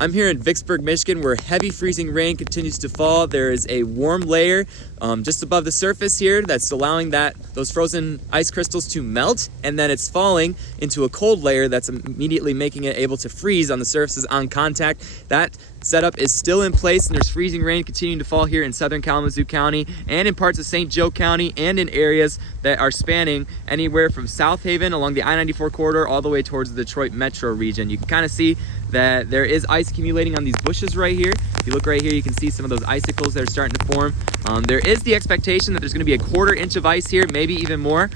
I'm here in Vicksburg, Michigan, where heavy freezing rain continues to fall. There is a warm layer just above the surface here that's allowing those frozen ice crystals to melt, and then it's falling into a cold layer that's immediately making it able to freeze on the surfaces on contact. That setup is still in place, and there's freezing rain continuing to fall here in southern Kalamazoo County and in parts of St. Joe County and in areas that are spanning anywhere from South Haven along the I-94 corridor all the way towards the Detroit metro region. You can kind of see that there is ice accumulating on these bushes right here. If you look right here, you can see some of those icicles that are starting to form. There is the expectation that there's going to be a 1/4 inch of ice here, maybe even more.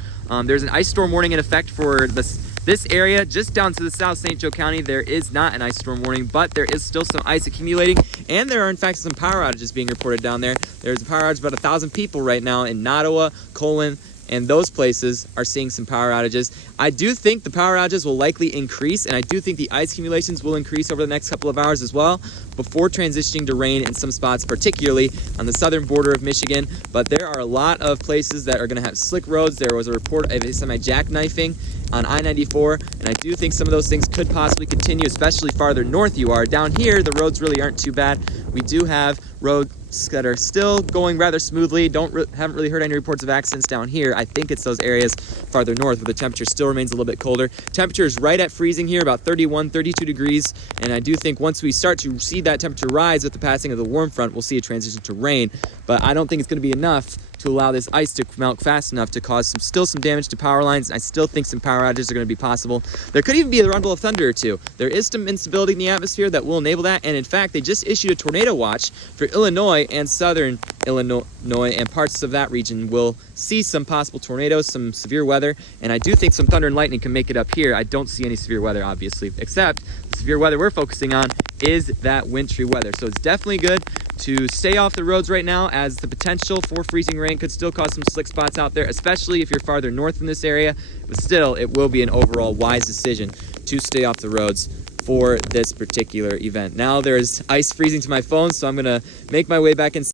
There's an ice storm warning in effect for this area just down to the south, St. Joe County. There is not an ice storm warning, but there is still some ice accumulating, and there are in fact some power outages being reported down there. There's a power outage about 1,000 people right now in Nottawa, Colon, and those places are seeing some power outages. I do think the power outages will likely increase, and I do think the ice accumulations will increase over the next couple of hours as well, before transitioning to rain in some spots, particularly on the southern border of Michigan. But there are a lot of places that are going to have slick roads. There was a report of a semi-jackknifing on I-94, and I do think some of those things could possibly continue, especially farther north you are. Down here, the roads really aren't too bad. We do have roads that are still going rather smoothly. Haven't really heard any reports of accidents down here. I think it's those areas farther north where the temperature still remains a little bit colder. Temperature is right at freezing here, about 31, 32 degrees, and I do think once we start to see that temperature rise with the passing of the warm front, we'll see a transition to rain. But I don't think it's going to be enough to allow this ice to melt fast enough to cause still some damage to power lines. I still think some power outages are going to be possible. There could even be a rumble of thunder or two. There is some instability in the atmosphere that will enable that, and in fact, they just issued a tornado watch for Illinois and southern Illinois, and parts of that region will see some possible tornadoes, some severe weather, and I do think some thunder and lightning can make it up here. I don't see any severe weather, obviously, except the severe weather we're focusing on is that wintry weather. So it's definitely good to stay off the roads right now, as the potential for freezing rain could still cause some slick spots out there, especially if you're farther north in this area. But still, it will be an overall wise decision to stay off the roads for this particular event. Now there's ice freezing to my phone, so I'm gonna make my way back inside.